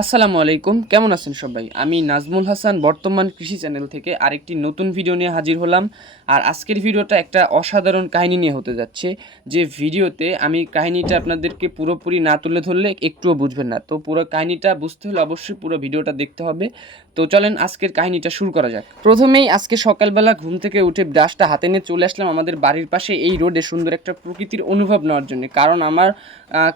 আসসালামু আলাইকুম, কেমন আছেন সবাই? আমি নাজমুল হাসান বর্তমান কৃষি চ্যানেল থেকে আরেকটি নতুন ভিডিও নিয়ে হাজির হলাম। আর আজকের ভিডিওটা একটা অসাধারণ কাহিনী নিয়ে হতে যাচ্ছে। যে ভিডিওতে আমি কাহিনীটা আপনাদেরকে পুরোপুরি না তুলে ধরলে একটুও বুঝবেন না। তো পুরো কাহিনীটা বুঝতে হলে অবশ্যই পুরো ভিডিওটা দেখতে হবে। তো চলেন আজকের কাহিনীটা শুরু করা যাক। প্রথমেই আজকে সকালবেলা ঘুম থেকে উঠে ব্রাশটা হাতে নিয়ে চলে আসলাম আমাদের বাড়ির পাশে এই রোডে সুন্দর একটা প্রকৃতির অনুভব নেওয়ার জন্য। কারণ আমার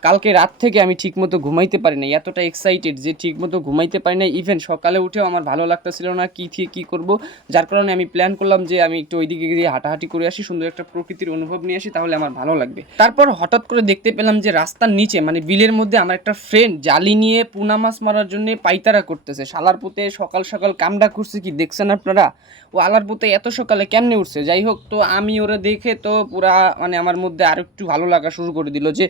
কালকে রাত থেকে আমি ঠিকমতো ঘুমাইতে পারি নাই, এতটা এক্সাইটেড যে ঠিকমতো ঘুমাইতে পারি নাই। ইভেন সকালে উঠেও আমার ভালো লাগতেছিল না কী থেকে কী করব, যার কারণে আমি প্ল্যান করলাম যে আমি একটু ওইদিকে গিয়ে হাঁটাহাঁটি করে আসি, সুন্দর একটা প্রকৃতির অনুভব নিয়ে আসি, তাহলে আমার ভালো লাগবে। তারপর হঠাৎ করে দেখতে পেলাম যে রাস্তার নিচে মানে বিলের মধ্যে আমার একটা ফ্রেন্ড জালি নিয়ে পুনা মাছ মারার জন্য পাইতারা করতেছে। শালার পুঁতে সকাল সকাল কামডা করছে কি দেখছেন আপনারা? ও আলার পুঁতে এত সকালে কেমনে উঠছে? যাই হোক, তো আমি ওরা দেখে তো পুরা মানে আমার মধ্যে আরও একটু ভালো লাগা শুরু করে দিল যে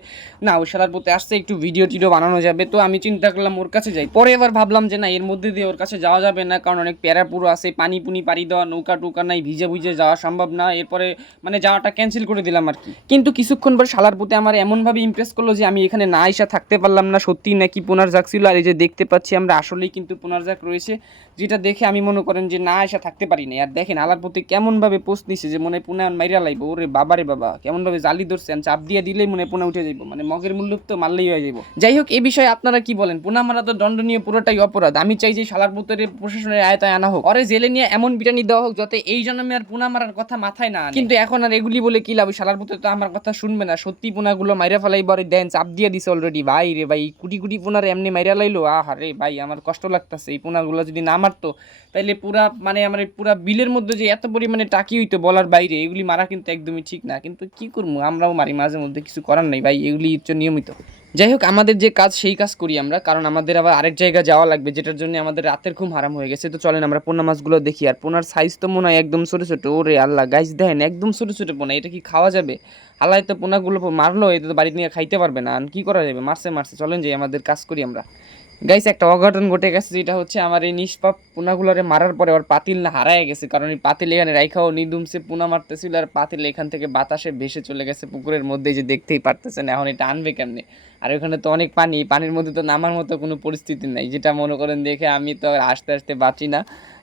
না, ওই শালার পথে আসছে, একটু ভিডিও টিডিও বানানো যাবে। তো আমি চিন্তা করলাম ওর কাছে যাই। পরে এবার ভাবলাম যে না, এর মধ্যে দিয়ে ওর কাছে যাওয়া যাবে না, কারণ অনেক প্যারাপুরো আছে, পানি পুনি পাড়ি দেওয়া, নৌকা টৌকা নাই, ভিজে ভিজে যাওয়া সম্ভব না। এরপরে মানে যাওয়াটা ক্যান্সেল করে দিলাম আর কি। কিন্তু কিছুক্ষণ পর শালার পুঁতে আমার এমনভাবে ইমপ্রেস করলো যে আমি এখানে না এসে থাকতে পারলাম না। সত্যি নাকি পোনার জাক ছিল, আর এই যে দেখতে পাচ্ছি আমরা আসলেই কিন্তু পোনার জাক রয়েছে, যেটা দেখে আমি মনে করেন যে না এসে থাকতে পারি না। আর দেখেন আলার প্রতি কেমনভাবে পোস্ট নিছে যে মনে পোনা মাইরা লাইব। ওরে বাবা রে বাবা, কেমনভাবে জালি ধরছেন, চাপ দিয়ে দিলেই মনে পোনা উঠে যাইব, মানে মগের মূল্য তো মারলেই হয়ে যাইব। যাই হোক, এই বিষয়ে আপনারা কি বলেন? পোনা মারা তো দণ্ডনীয়, পুরোটাই অপরাধ। আমি চাই যে শালার পুত্রের প্রশাসনের আয়তায় আনা হোক, ওরে জেলে নিয়ে এমন পিটানি দেওয়া হোক যাতে এই জন্মে আর পোনা মারার কথা মাথায় না আনে। কিন্তু এখন আর এগুলি বলে কি লাভ? শালার পুত্র তো আমার কথা শুনবে না। সত্যি পোনাগুলো মাইরা ফেলাই বরে দেন, চাপ দিয়ে দিছে অলরেডি। ভাই রে ভাই, কুটি কুটি পোনার এমনি মাইরা লাইলো। আহারে ভাই, আমার কষ্ট লাগতেছে। এই পোনাগুলো যদি না মারতো তাইলে পুরা মানে আমার পুরা বিলের মধ্যে যে এত পরিমাণে টাকি হইতো বলার বাইরে। এগুলি মারা কিন্তু একদমই ঠিক না, কিন্তু কি করবো, আমরাও মারি মাঝে মধ্যে, কিছু করার নাই ভাই, এগুলি হচ্ছে নিয়মিত। যাই হোক, আমাদের যে কাজ সেই কাজ করি আমরা, কারণ আমাদের আবার আরেক জায়গায় যাওয়া লাগবে, যেটার জন্য আমাদের রাতের ঘুম হারাম হয়ে গেছে। তো চলেন আমরা পোনা মাছগুলো দেখি। আর পোনার সাইজ তো মনে হয় একদম ছোটো ছোটো। ওরে আল্লাহ গাইস, দেখেন একদম ছোটো ছোটো পোনা, এটা কি খাওয়া যাবে? আল্লাহ তো পোনাগুলো মারলো, এটা তো বাড়িতে নিয়ে খাইতে পারবে না। আর কি করা যাবে, মারছে মারছে, চলেন যাই আমাদের কাজ করি আমরা। গাইস, একটা অঘটন ঘটে গেছে, যেটা হচ্ছে আমার এই নিষ্পাপ পোনাগুলোরে মারার পরে ওর পাতিল না হারায় গেছে। কারণ এই পাতিল এখানে রাইখাও নিদুমসে পোনা মারতেছিল, আর পাতিল এখান থেকে বাতাসে ভেসে চলে গেছে পুকুরের মধ্যে, যে দেখতেই পারতেছেন। এখন এটা আনবে কেমনে? আর ওখানে তো অনেক পানি, পানির মধ্যে তো নামার মতো কোনো পরিস্থিতি নাই, যেটা মনে করেন দেখে আমি তো আর আস্তে আস্তে বাঁচি না।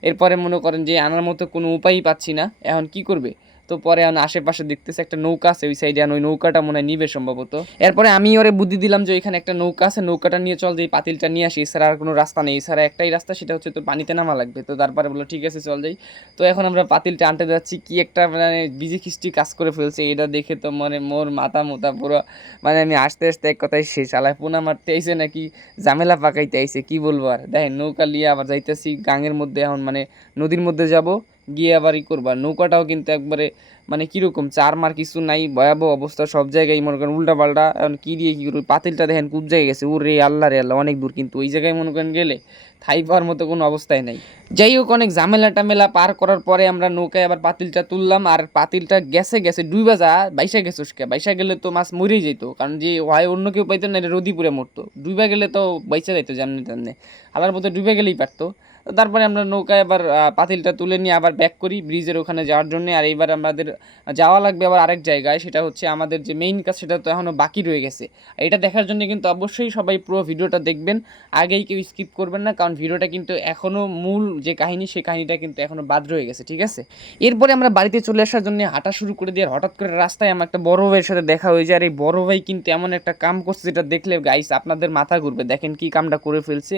এরপরে মনে করেন যে আনার মতো কোনো উপায়ই পাচ্ছি না, এখন কি করবে? তো পরে আশেপাশে দেখতেছে একটা নৌকা আছে ওই সাইডে, ওই নৌকাটা মনে হয় নিবে সম্ভবত। এরপরে আমি ওরে বুদ্ধি দিলাম যে এখানে একটা নৌকা আছে, নৌকাটা নিয়ে চল, যে পাতিলটা নিয়ে আসি, এছাড়া আর কোনো রাস্তা নেই। এছাড়া একটাই রাস্তা, সেটা হচ্ছে তো পানিতে নামা লাগবে। তো তারপরে বললো ঠিক আছে চল যাই। তো এখন আমরা পাতিলটা আনতে যাচ্ছি, কি একটা মানে বিজি খিস্টি কাজ করে ফেলছে। এটা দেখে তো মানে মোর মাথা মোতা পুরো, মানে আমি আস্তে আস্তে এক কথায় শেষ। আলায় পোনা মারতে আইসে নাকি ঝামেলা পাকাইতে আইসে, কি বলবো আর। দেখেন নৌকা নিয়ে আবার যাইতেছি গাঙের মধ্যে, এখন মানে নদীর মধ্যে যাব, গিয়ে আবার ই করবার। নৌকাটাও কিন্তু একবারে মানে কীরকম চার মার কিছু নাই, ভয়াবহ অবস্থা সব জায়গায়, মনে করেন উল্টা পাল্টা। এখন কী দিয়ে কী করবো, পাতিলটা দেখেন কুপ জায়গায় গেছে। ও রে আল্লাহ রে আল্লাহ, অনেক দূর, কিন্তু ওই জায়গায় মনে করেন গেলে থাই পাওয়ার মতো কোনো অবস্থায় নাই। যাই হোক, অনেক ঝামেলা টামেলা পার করার পরে আমরা নৌকায় আবার পাতিলটা তুললাম। আর পাতিলটা গেছে গেছে ডুইবা যা, বাইসা গেছে উস্কে, বাইসা গেলে তো মাছ মরেই যেত, কারণ যে হয় অন্য কেউ পাইতো না, এটা রোদি পুরে মরতো। ডুইবা গেলে তো বাইসা যাইতো যেমনি তেমনি, আলার মতো ডুবে গেলেই পারতো। তো তারপরে আমরা নৌকায় আবার পাতিলটা তুলে নিয়ে আবার ব্যাক করি ব্রিজের ওখানে যাওয়ার জন্য। আর এইবার আমাদের যাওয়া লাগবে আবার আরেক জায়গায়, সেটা হচ্ছে আমাদের যে মেইন কাজ, সেটা তো এখনও বাকি রয়ে গেছে। এটা দেখার জন্য কিন্তু অবশ্যই সবাই পুরো ভিডিওটা দেখবেন, আগেই কেউ স্কিপ করবেন না, কারণ ভিডিওটা কিন্তু এখনও মূল যে কাহিনী, সেই কাহিনীটা কিন্তু এখনও বাদ রয়ে গেছে, ঠিক আছে? এরপরে আমরা বাড়িতে চলে আসার জন্য হাঁটা শুরু করে দিয়ে, হঠাৎ করে রাস্তায় আমার একটা বড় ভাইয়ের সাথে দেখা হয়ে যায়। আর এই বড় ভাই কিন্তু এমন একটা কাম করছে, যেটা দেখলে গাইস আপনাদের মাথা ঘুরবে। দেখেন কি কামটা করে ফেলছে,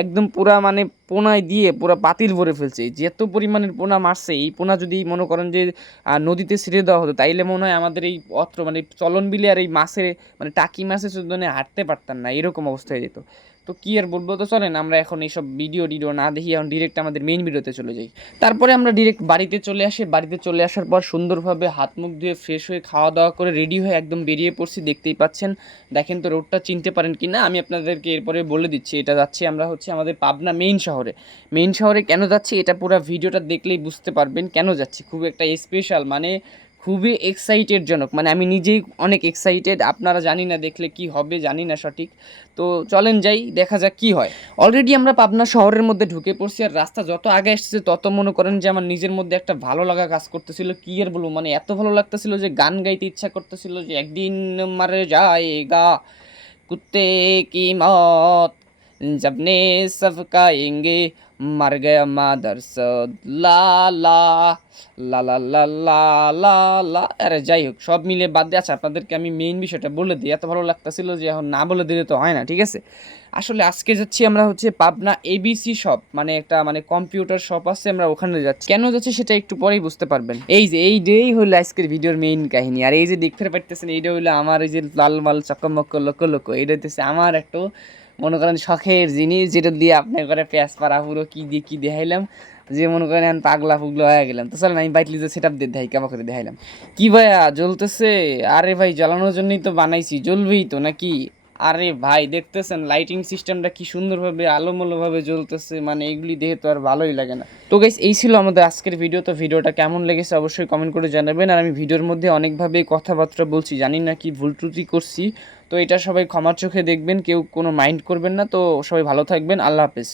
একদম পুরা মানে পোনায় দিয়ে পুরা পাতিল ভরে ফেলছে। যেত পরিমাণের পোনা মারছে, এই পোনা যদি মনে করেন যে নদীতে ছেড়ে দেওয়া হতো, তাইলে মনে হয় আমাদের এই অত্র মানে চলন বিলে আর এই মাছের মানে টাকি মাছের জন্য হাঁটতে পারতাম না, এরকম অবস্থা হয়ে যেত। তো কি আর বলবো, তো চলেন আমরা এখন এইসব ভিডিও টিডিও না দেখি, এখন ডিরেক্ট আমাদের মেইন ভিডিওতে চলে যাই। তারপরে আমরা ডিরেক্ট বাড়িতে চলে আসি। বাড়িতে চলে আসার পর সুন্দরভাবে হাত মুখ ধুয়ে ফ্রেশ হয়ে খাওয়া দাওয়া করে রেডি হয়ে একদম বেরিয়ে পড়ছি। দেখতেই পাচ্ছেন, দেখেন তো রোডটা চিনতে পারেন কি না, আমি আপনাদেরকে এরপরে বলে দিচ্ছি। এটা যাচ্ছি আমরা হচ্ছে আমাদের পাবনা মেইন শহরে। মেইন শহরে কেন যাচ্ছি, এটা পুরো ভিডিওটা দেখলেই বুঝতে পারবেন কেন যাচ্ছি। খুব একটা স্পেশাল, মানে খুবই এক্সাইটেড জনক, মানে আমি নিজেই অনেক এক্সাইটেড। আপনারা জানি না দেখলে কি হবে, জানি না সঠিক। তো চলেন যাই, দেখা যাক কি হয়। অলরেডি আমরা পাবনা শহরের মধ্যে ঢুকে পড়ছি। আর রাস্তা যত আগে আসছে তত মনে করেন যে আমার নিজের মধ্যে একটা ভালো লাগা কাজ করতেছিল। কি আর বলবো, মানে এত ভালো লাগতেছিল যে গান গাইতে ইচ্ছা করতেছিল, যে একদিন মারে যায় গা কুত্তে কি মত जबने सफकाएंगे मर गया मादरसद লা লা লা লা লা লা লা লা। আরে যাই হোক, সব মিলে বাদ দিয়ে, আচ্ছা আপনাদেরকে আমি মেইন বিষয়টা বলে দিই। এত ভালো লাগতেছিল যে এখন না বলে দিলে তো হয় না, ঠিক আছে। আসলে আজকে যাচ্ছি আমরা হচ্ছে পাবনা এবিসি শপ, মানে একটা মানে কম্পিউটার শপ আছে, আমরা ওখানে যাচ্ছি। কেন যাচ্ছি সেটা একটু পরেই বুঝতে পারবেন। এই যে এইটাই হলো আজকের ভিডিওর মেইন কাহিনী। আর এই যে দেখতে পারতেছেন, এইটা হইলো আমার এই যে লাল মাল চকমক লোকো লোকো, এটা হচ্ছে আমার একটু মনে করেন শখের জিনিস, যেটা দিয়ে আপনার ঘরে পেঁয়াজ পাড়া পুরো কী দিয়ে কী দেখাইলাম, যে মনে করেন এখন পাগলা ফুগলা হয়ে গেলাম। তো চলেন আমি বাইকলি যে সেট আপ দিয়ে দেখাই, কেমন করে দেখাইলাম। কি ভাইয়া জ্বলতেছে? আরে ভাই জ্বালানোর জন্যই তো বানাইছি, জ্বলবেই তো নাকি। আরে ভাই দেখতেছেন লাইটিং সিস্টেমটা কি সুন্দরভাবে আলোমলোভাবে জ্বলতেছে, মানে এগুলি দেখে তো আর ভালোই লাগে না। তো গাইস এই ছিল আমাদের আজকের ভিডিও। তো ভিডিওটা কেমন লেগেছে অবশ্যই কমেন্ট করে জানাবেন। আর আমি ভিডিওর মধ্যে অনেকভাবে কথাবার্তা বলছি, জানি না কি ভুল ত্রুটি করছি, তো এটা সবাই ক্ষমার চোখে দেখবেন, কেউ কোনো মাইন্ড করবেন না। তো সবাই ভালো থাকবেন, আল্লাহ হাফেজ।